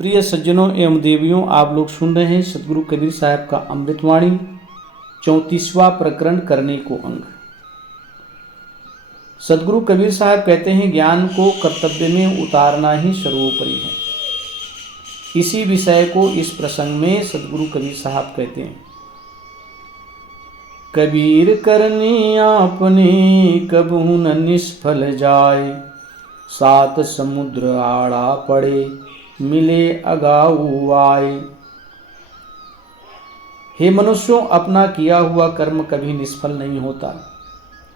प्रिय सज्जनों एवं देवियों, आप लोग सुन रहे हैं सदगुरु कबीर साहब का अमृतवाणी 34वां प्रकरण करने को अंग। सदगुरु कबीर साहब कहते हैं, ज्ञान को कर्तव्य में उतारना ही सर्वोपरि है। इसी विषय को इस प्रसंग में सदगुरु कबीर साहब कहते हैं, कबीर करनी आपने कबहु न निष्फल जाए, सात समुद्र आड़ा पड़े मिले अगाऊ आए। हे मनुष्यों, अपना किया हुआ कर्म कभी निष्फल नहीं होता।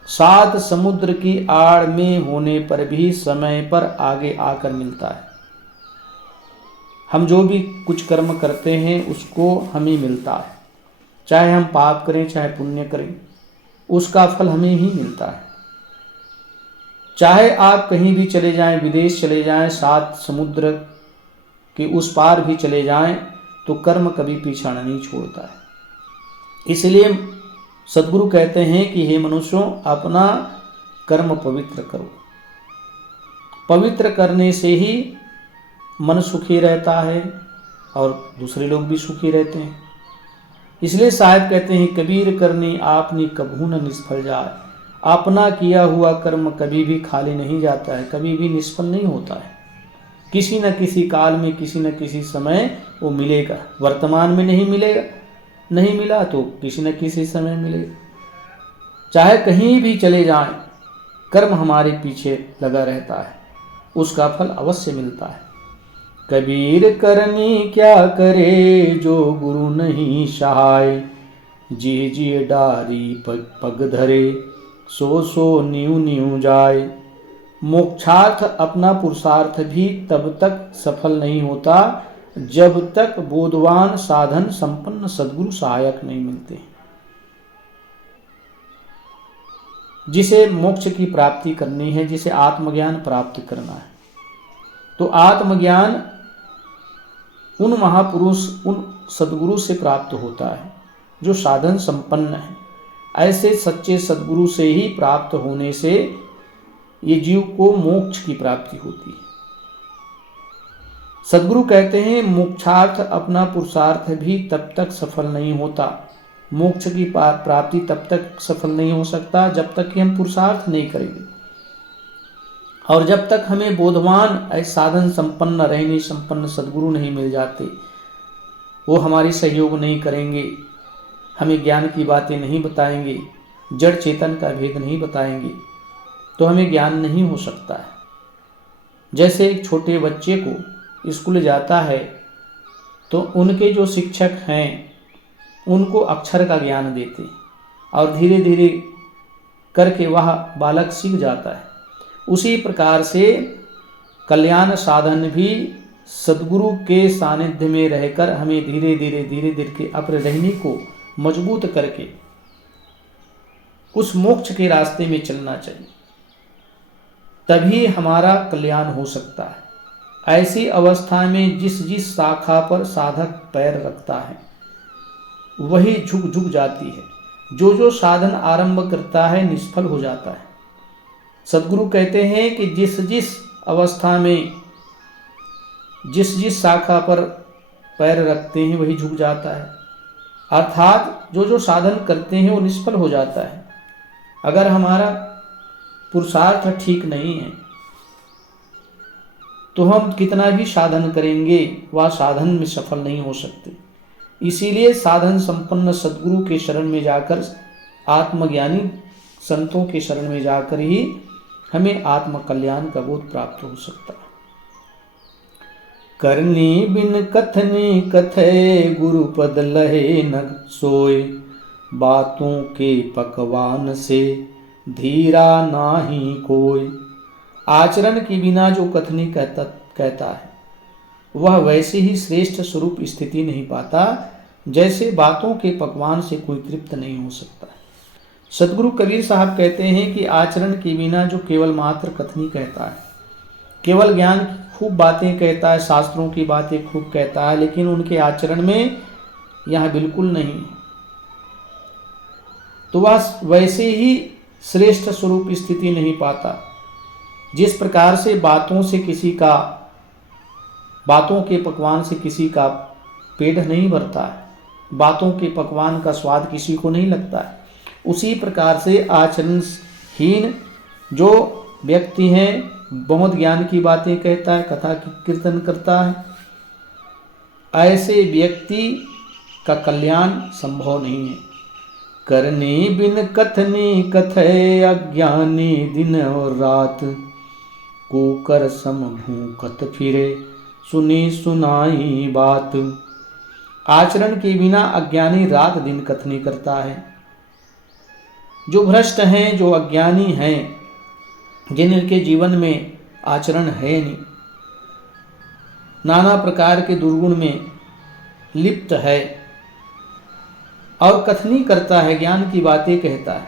सात समुद्र की आड़ में होने पर भी समय पर आगे आकर मिलता है। हम जो भी कुछ कर्म करते हैं उसको हमें मिलता है, चाहे हम पाप करें चाहे पुण्य करें, उसका फल हमें ही मिलता है। चाहे आप कहीं भी चले जाएं, विदेश चले जाएं, सात समुद्र कि उस पार भी चले जाएं, तो कर्म कभी पीछा नहीं छोड़ता है। इसलिए सदगुरु कहते हैं कि हे मनुष्यों, अपना कर्म पवित्र करो। पवित्र करने से ही मन सुखी रहता है और दूसरे लोग भी सुखी रहते हैं। इसलिए साहब कहते हैं, कबीर करनी आपनी कभू न निष्फल जाए। अपना किया हुआ कर्म कभी भी खाली नहीं जाता है, कभी भी निष्फल नहीं होता है। किसी न किसी काल में, किसी न किसी समय वो मिलेगा। वर्तमान में नहीं मिलेगा, नहीं मिला तो किसी न किसी समय मिलेगा। चाहे कहीं भी चले जाएं, कर्म हमारे पीछे लगा रहता है, उसका फल अवश्य मिलता है। कबीर करनी क्या करे जो गुरु नहीं सहाय, जी जी डारी पग धरे सो सो न्यू न्यू जाए। मोक्षार्थ अपना पुरुषार्थ भी तब तक सफल नहीं होता जब तक बोधवान साधन संपन्न सद्गुरु सहायक नहीं मिलते। जिसे मोक्ष की प्राप्ति करनी है, जिसे आत्मज्ञान प्राप्त करना है, तो आत्मज्ञान उन महापुरुष, उन सद्गुरु से प्राप्त होता है जो साधन संपन्न है। ऐसे सच्चे सद्गुरु से ही प्राप्त होने से ये जीव को मोक्ष की प्राप्ति होती है। सद्गुरु कहते हैं, मोक्षार्थ अपना पुरुषार्थ भी तब तक सफल नहीं होता। मोक्ष की प्राप्ति तब तक सफल नहीं हो सकता जब तक कि हम पुरुषार्थ नहीं करेंगे, और जब तक हमें बोधवान ऐसे साधन संपन्न, रहनी संपन्न सद्गुरु नहीं मिल जाते, वो हमारी सहयोग नहीं करेंगे, हमें ज्ञान की बातें नहीं बताएंगे, जड़ चेतन का भेद नहीं बताएंगे, तो हमें ज्ञान नहीं हो सकता है। जैसे एक छोटे बच्चे को स्कूल जाता है तो उनके जो शिक्षक हैं उनको अक्षर का ज्ञान देते और धीरे धीरे करके वह बालक सीख जाता है। उसी प्रकार से कल्याण साधन भी सद्गुरु के सानिध्य में रहकर हमें धीरे धीरे के अपने रहने को मजबूत करके उस मोक्ष के रास्ते में चलना चाहिए, तभी हमारा कल्याण हो सकता है। ऐसी अवस्था में जिस जिस शाखा पर साधक पैर रखता है वही झुक झुक जाती है। जो जो साधन आरंभ करता है निष्फल हो जाता है। सद्गुरु कहते हैं कि जिस जिस अवस्था में जिस जिस शाखा पर पैर रखते हैं वही झुक जाता है, अर्थात जो जो साधन करते हैं वो निष्फल हो जाता है। अगर हमारा पुरुषार्थ ठीक नहीं है तो हम कितना भी साधन करेंगे वह साधन में सफल नहीं हो सकते। इसीलिए साधन संपन्न सद्गुरु के शरण में जाकर, आत्मज्ञानी संतों के शरण में जाकर ही हमें आत्म कल्याण का बोध प्राप्त हो सकता है। करनी बिन कथनी कथे गुरु पद लहे न सोए, बातों के पकवान से धीरा नाही कोई। आचरण के बिना जो कथनी कहता है वह वैसे ही श्रेष्ठ स्वरूप स्थिति नहीं पाता जैसे बातों के पकवान से कोई तृप्त नहीं हो सकता। सदगुरु कबीर साहब कहते हैं कि आचरण के बिना जो केवल मात्र कथनी कहता है, केवल ज्ञान की खूब बातें कहता है, शास्त्रों की बातें खूब कहता है, लेकिन उनके आचरण में यह बिल्कुल नहीं है, तो वह वैसे ही श्रेष्ठ स्वरूप स्थिति नहीं पाता। जिस प्रकार से बातों से किसी का बातों के पकवान से किसी का पेट नहीं भरता है, बातों के पकवान का स्वाद किसी को नहीं लगता है। उसी प्रकार से आचरणहीन जो व्यक्ति है, बहुत ज्ञान की बातें कहता है, कथा की कीर्तन करता है, ऐसे व्यक्ति का कल्याण संभव नहीं है। करनी बिन कथनी कथे अज्ञानी दिन और रात, कुकर सम भूकत फिरे सुनी सुनाई बात। आचरण के बिना अज्ञानी रात दिन कथनी करता है। जो भ्रष्ट हैं, जो अज्ञानी हैं, जिनके जीवन में आचरण है नहीं, नाना प्रकार के दुर्गुण में लिप्त है और कथनी करता है, ज्ञान की बातें कहता है,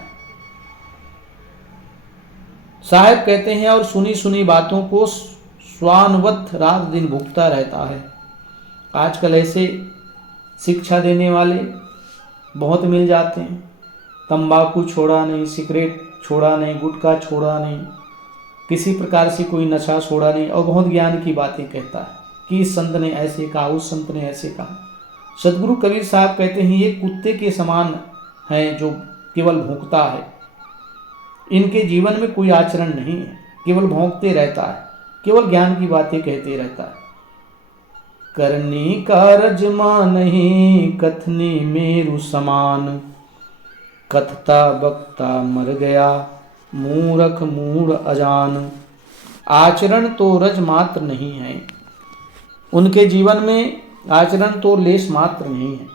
साहब कहते हैं, और सुनी सुनी बातों को स्वानवत रात दिन भुगता रहता है। आजकल ऐसे शिक्षा देने वाले बहुत मिल जाते हैं। तंबाकू छोड़ा नहीं, सिगरेट छोड़ा नहीं, गुटखा छोड़ा नहीं, किसी प्रकार से कोई नशा छोड़ा नहीं, और बहुत ज्ञान की बातें कहता है कि इस संत ने ऐसे कहा, उस संत ने ऐसे कहा। सदगुरु कबीर साहब कहते हैं ये कुत्ते के समान हैं जो केवल भौंकता है, इनके जीवन में कोई आचरण नहीं है, केवल भौंकते रहता है, केवल ज्ञान की बातें कहते रहता है। करनी कारज नहीं कथनी मेरु समान, कथता बकता मर गया मूरख मूढ़ अजान। आचरण तो रज मात्र नहीं है, उनके जीवन में आचरण तो लेश मात्र नहीं है,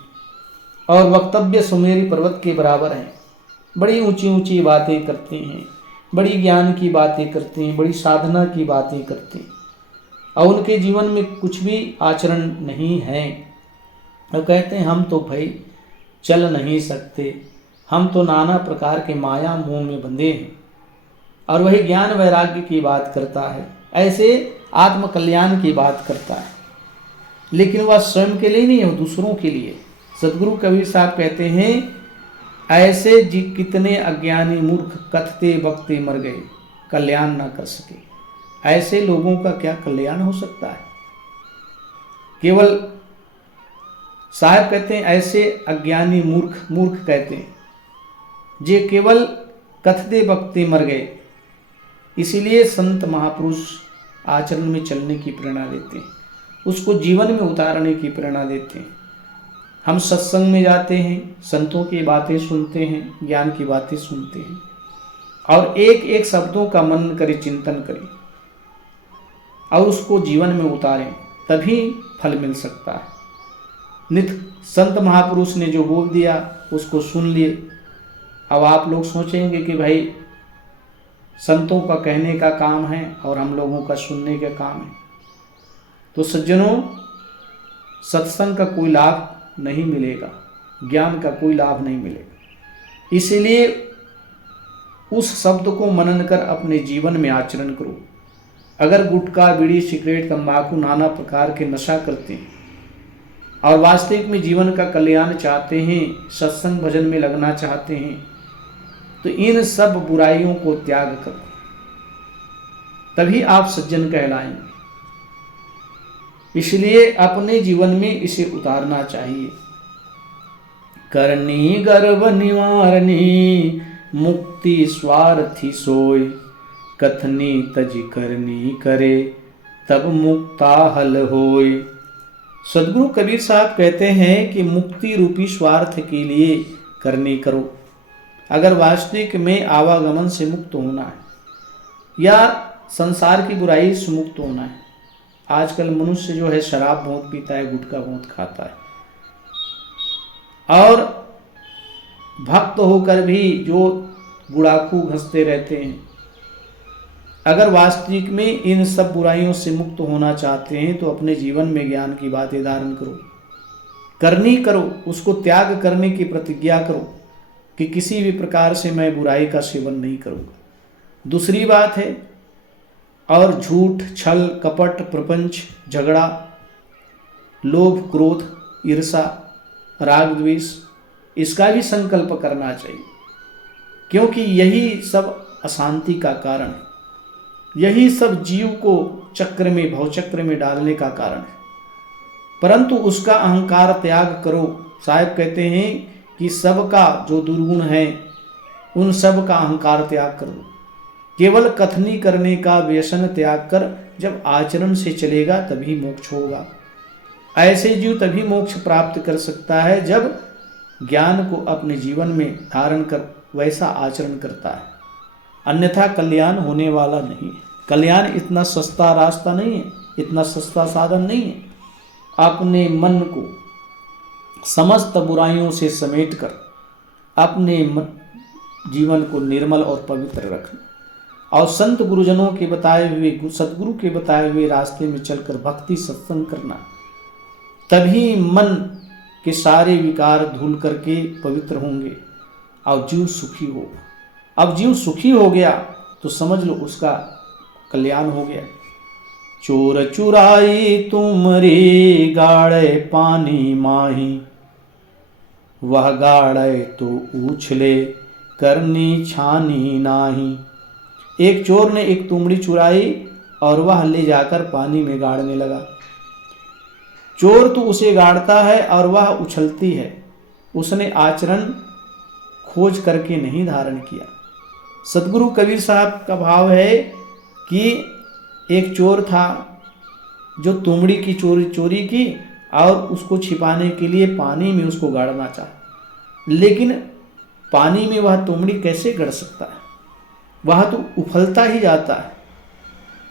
और वक्तव्य सुमेरी पर्वत के बराबर है। बड़ी ऊंची ऊंची बातें करते हैं, बड़ी ज्ञान की बातें करते हैं, बड़ी साधना की बातें करते हैं, और उनके जीवन में कुछ भी आचरण नहीं है। और कहते हैं हम तो भाई चल नहीं सकते, हम तो नाना प्रकार के माया मोह में बंधे हैं। और वही ज्ञान वैराग्य की बात करता है, ऐसे आत्मकल्याण की बात करता है, लेकिन वह स्वयं के लिए नहीं है, दूसरों के लिए। सदगुरु कबीर साहब कहते हैं ऐसे जी कितने अज्ञानी मूर्ख कथते बकते मर गए, कल्याण ना कर सके। ऐसे लोगों का क्या कल्याण हो सकता है? केवल साहब कहते हैं ऐसे अज्ञानी मूर्ख, मूर्ख कहते हैं जे केवल कथते बकते मर गए। इसीलिए संत महापुरुष आचरण में चलने की प्रेरणा देते हैं, उसको जीवन में उतारने की प्रेरणा देते हैं। हम सत्संग में जाते हैं, संतों की बातें सुनते हैं, ज्ञान की बातें सुनते हैं, और एक एक शब्दों का मनन करें, चिंतन करें, और उसको जीवन में उतारें, तभी फल मिल सकता है। नित संत महापुरुष ने जो बोल दिया उसको सुन लिए। अब आप लोग सोचेंगे कि भाई संतों का कहने का काम है और हम लोगों का सुनने का काम है। तो सज्जनों, सत्संग का कोई लाभ नहीं मिलेगा, ज्ञान का कोई लाभ नहीं मिलेगा। इसीलिए उस शब्द को मनन कर अपने जीवन में आचरण करो। अगर गुटखा, बीड़ी, सिगरेट, तंबाकू, नाना प्रकार के नशा करते हैं और वास्तविक में जीवन का कल्याण चाहते हैं, सत्संग भजन में लगना चाहते हैं, तो इन सब बुराइयों को त्याग करो, तभी आप सज्जन कहलाएंगे। इसलिए अपने जीवन में इसे उतारना चाहिए। करनी गर्व निवारणी मुक्ति स्वार्थी सोय, कथनी तज करनी करे तब मुक्ता हल होय। सदगुरु कबीर साहब कहते हैं कि मुक्ति रूपी स्वार्थ के लिए करनी करो। अगर वास्तविक में आवागमन से मुक्त होना है या संसार की बुराई से मुक्त होना है। आजकल मनुष्य जो है शराब बहुत पीता है, गुटखा बहुत खाता है, और भक्त होकर भी जो गुड़ाखू घसते रहते हैं। अगर वास्तविक में इन सब बुराइयों से मुक्त होना चाहते हैं तो अपने जीवन में ज्ञान की बातें धारण करो, करनी करो, उसको त्याग करने की प्रतिज्ञा करो कि किसी भी प्रकार से मैं बुराई का सेवन नहीं करूँगा। दूसरी बात है, और झूठ, छल, कपट, प्रपंच, झगड़ा, लोभ, क्रोध, ईर्षा, राग, द्वेष, इसका भी संकल्प करना चाहिए, क्योंकि यही सब अशांति का कारण है, यही सब जीव को चक्र में, भवचक्र में डालने का कारण है। परंतु उसका अहंकार त्याग करो। साहब कहते हैं कि सबका जो दुर्गुण है उन सब का अहंकार त्याग कर दो। केवल कथनी करने का व्यसन त्याग कर जब आचरण से चलेगा तभी मोक्ष होगा। ऐसे जीव तभी मोक्ष प्राप्त कर सकता है जब ज्ञान को अपने जीवन में धारण कर वैसा आचरण करता है, अन्यथा कल्याण होने वाला नहीं है। कल्याण इतना सस्ता रास्ता नहीं है, इतना सस्ता साधन नहीं है। अपने मन को समस्त बुराइयों से समेटकर अपने जीवन को निर्मल और पवित्र रखना और संत गुरुजनों के बताए हुए, सदगुरु के बताए हुए रास्ते में चलकर भक्ति सत्संग करना, तभी मन के सारे विकार धुल करके पवित्र होंगे और जीव सुखी होगा। अब जीव सुखी हो गया तो समझ लो उसका कल्याण हो गया। चोर चुराई तुमरी गाड़े पानी माही, वह गाड़े तो उछले करनी छानी नाही। एक चोर ने एक तुमड़ी चुराई और वह ले जाकर पानी में गाड़ने लगा। चोर तो उसे गाड़ता है और वह उछलती है। उसने आचरण खोज करके नहीं धारण किया। सदगुरु कबीर साहब का भाव है कि एक चोर था जो तुमड़ी की चोरी की और उसको छिपाने के लिए पानी में उसको गाड़ना चाहा, लेकिन पानी में वह तुमड़ी कैसे गड़ सकता है, वह तो उफलता ही जाता है।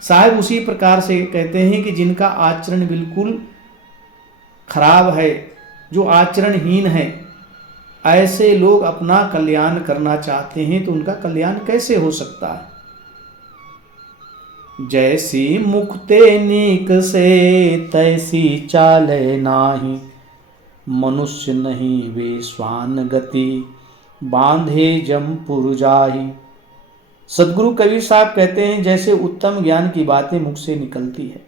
साहब उसी प्रकार से कहते हैं कि जिनका आचरण बिल्कुल खराब है, जो आचरणहीन है, ऐसे लोग अपना कल्याण करना चाहते हैं तो उनका कल्याण कैसे हो सकता है। जैसी मुक्ते नीक से तैसी चाले नाही, मनुष्य नहीं वे स्वान गति बांधे जमपुर जाही। सदगुरु कबीर साहब कहते हैं जैसे उत्तम ज्ञान की बातें मुख से निकलती है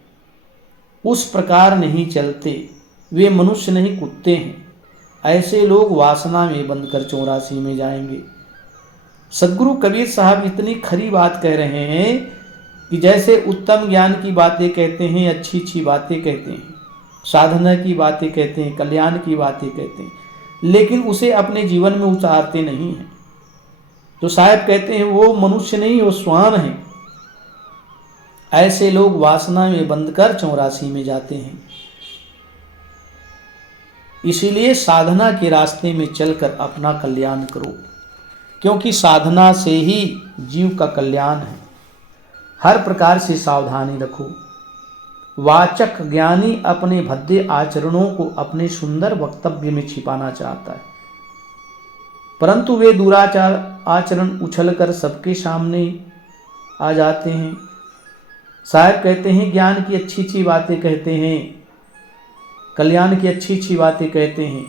उस प्रकार नहीं चलते, वे मनुष्य नहीं कुत्ते हैं। ऐसे लोग वासना में बंधकर 84 में जाएंगे। सदगुरु कबीर साहब इतनी खरी बात कह रहे हैं कि जैसे उत्तम ज्ञान की बातें कहते हैं, अच्छी अच्छी बातें कहते हैं, साधना की बातें कहते हैं, कल्याण की बातें कहते हैं, लेकिन उसे अपने जीवन में उतारते नहीं हैं, तो साहब कहते हैं वो मनुष्य नहीं, वो श्वान है। ऐसे लोग वासना में बंधकर 84 में जाते हैं। इसीलिए साधना के रास्ते में चलकर अपना कल्याण करो, क्योंकि साधना से ही जीव का कल्याण है। हर प्रकार से सावधानी रखो। वाचक ज्ञानी अपने भद्दे आचरणों को अपने सुंदर वक्तव्य में छिपाना चाहता है, परंतु वे दुराचार आचरण उछलकर सबके सामने आ जाते हैं। साहब कहते हैं ज्ञान की अच्छी अच्छी बातें कहते हैं, कल्याण की अच्छी अच्छी बातें कहते हैं,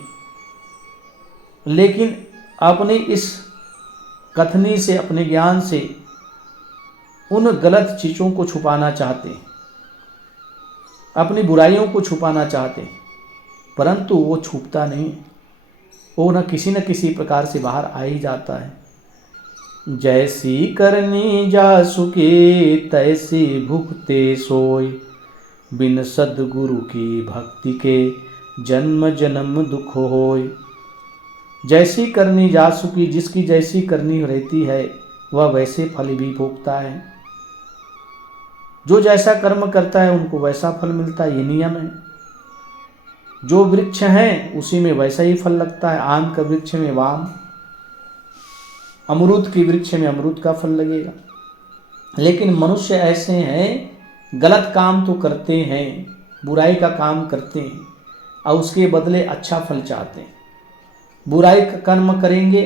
लेकिन अपने इस कथनी से, अपने ज्ञान से उन गलत चीज़ों को छुपाना चाहते हैं, अपनी बुराइयों को छुपाना चाहते हैं, परंतु वो छुपता नहीं, वो न किसी प्रकार से बाहर आ ही जाता है। जैसी करनी जासुके तैसी भुगते सोई, बिन सद्गुरु की भक्ति के जन्म जन्म दुख होय। जैसी करनी जासुकी, जिसकी जैसी करनी रहती है वह वैसे फल भी भोगता है। जो जैसा कर्म करता है उनको वैसा फल मिलता है, ये नियम है। जो वृक्ष है उसी में वैसा ही फल लगता है। आम का वृक्ष में आम, अमरूद के वृक्ष में अमरूद का फल लगेगा। लेकिन मनुष्य ऐसे हैं, गलत काम तो करते हैं, बुराई का काम करते हैं और उसके बदले अच्छा फल चाहते हैं। बुराई का कर्म करेंगे,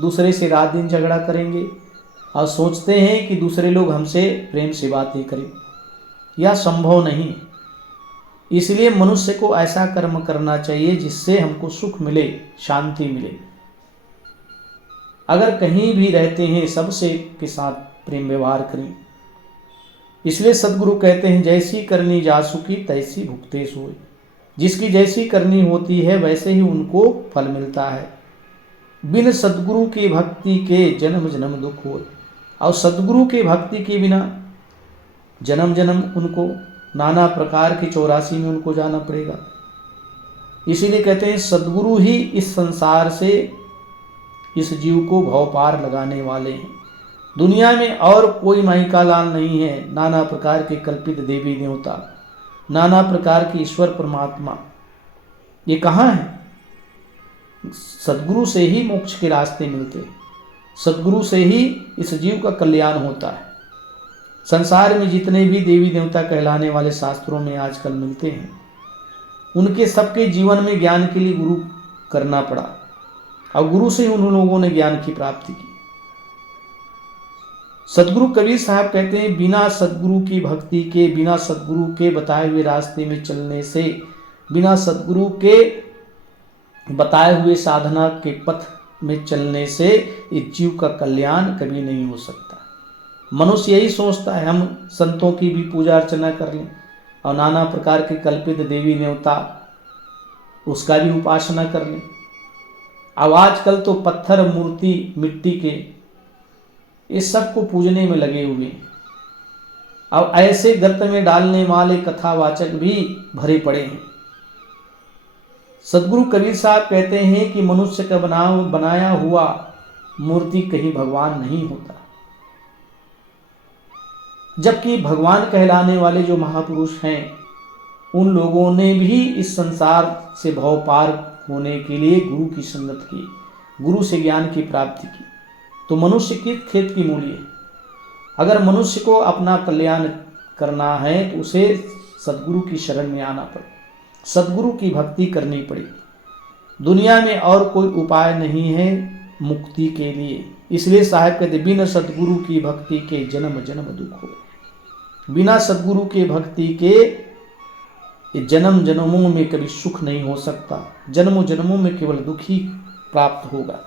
दूसरे से रात दिन झगड़ा करेंगे और सोचते हैं कि दूसरे लोग हमसे प्रेम से बातें करें। यह संभव नहीं। इसलिए मनुष्य को ऐसा कर्म करना चाहिए जिससे हमको सुख मिले, शांति मिले। अगर कहीं भी रहते हैं सबसे के साथ प्रेम व्यवहार करें। इसलिए सदगुरु कहते हैं जैसी करनी जासुकी तैसी भुगते सोई। जिसकी जैसी करनी होती है वैसे ही उनको फल मिलता है। बिन सदगुरु की भक्ति के जन्म जन्म दुख हो, और सदगुरु के भक्ति के बिना जन्म जन्म उनको नाना प्रकार के 84 में उनको जाना पड़ेगा। इसीलिए कहते हैं सद्गुरु ही इस संसार से इस जीव को भव पार लगाने वाले हैं। दुनिया में और कोई माइका लाल नहीं है। नाना प्रकार के कल्पित देवी देवता, नाना प्रकार के ईश्वर परमात्मा, ये कहाँ है? सद्गुरु से ही मोक्ष के रास्ते मिलते हैं, सद्गुरु से ही इस जीव का कल्याण होता है। संसार में जितने भी देवी देवता कहलाने वाले शास्त्रों में आजकल मिलते हैं, उनके सबके जीवन में ज्ञान के लिए गुरु करना पड़ा और गुरु से ही उन लोगों ने ज्ञान की प्राप्ति की। सदगुरु कबीर साहब कहते हैं बिना सदगुरु की भक्ति के, बिना सदगुरु के बताए हुए रास्ते में चलने से, बिना सदगुरु के बताए हुए साधना के पथ में चलने से इस जीव का कल्याण कभी नहीं हो सकता। मनुष्य यही सोचता है हम संतों की भी पूजा अर्चना कर लें और नाना प्रकार के कल्पित देवी देवता उसका भी उपासना कर लें। अब आजकल तो पत्थर, मूर्ति, मिट्टी के इस सब को पूजने में लगे हुए हैं। अब ऐसे गर्त में डालने वाले कथावाचक भी भरे पड़े हैं। सदगुरु कबीर साहब कहते हैं कि मनुष्य का बनाया हुआ मूर्ति कहीं भगवान नहीं होता, जबकि भगवान कहलाने वाले जो महापुरुष हैं उन लोगों ने भी इस संसार से भव पार होने के लिए गुरु की संगत की, गुरु से ज्ञान की प्राप्ति की। तो मनुष्य की खेत की मूली है। अगर मनुष्य को अपना कल्याण करना है तो उसे सदगुरु की शरण में आना पड़े, सदगुरु की भक्ति करनी पड़ेगी। दुनिया में और कोई उपाय नहीं है मुक्ति के लिए। इसलिए साहब कहते बिना सदगुरु की भक्ति के जन्म जन्म दुख हो। बिना सदगुरु के भक्ति के जन्म जन्मों में कभी सुख नहीं हो सकता, जन्मों जन्मों में केवल दुख ही प्राप्त होगा।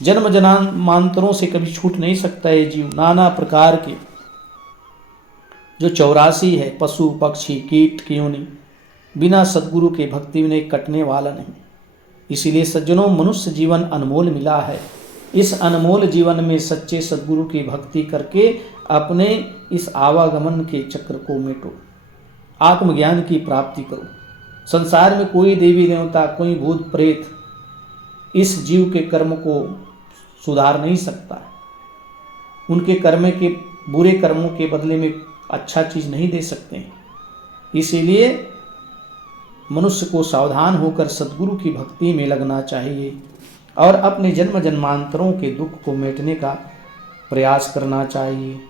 जन्म जन्मांतरों से कभी छूट नहीं सकता ये जीव। नाना प्रकार के जो 84 है पशु पक्षी कीट कीयोनि, बिना सदगुरु के भक्ति में कटने वाला नहीं। इसीलिए सज्जनों, मनुष्य जीवन अनमोल मिला है। इस अनमोल जीवन में सच्चे सदगुरु की भक्ति करके अपने इस आवागमन के चक्र को मेटो, आत्मज्ञान की प्राप्ति करो। संसार में कोई देवी देवता, कोई भूत प्रेत इस जीव के कर्म को सुधार नहीं सकता है। उनके कर्म के बुरे कर्मों के बदले में अच्छा चीज नहीं दे सकते हैं। इसीलिए मनुष्य को सावधान होकर सदगुरु की भक्ति में लगना चाहिए और अपने जन्म जन्मांतरों के दुख को मिटाने का प्रयास करना चाहिए।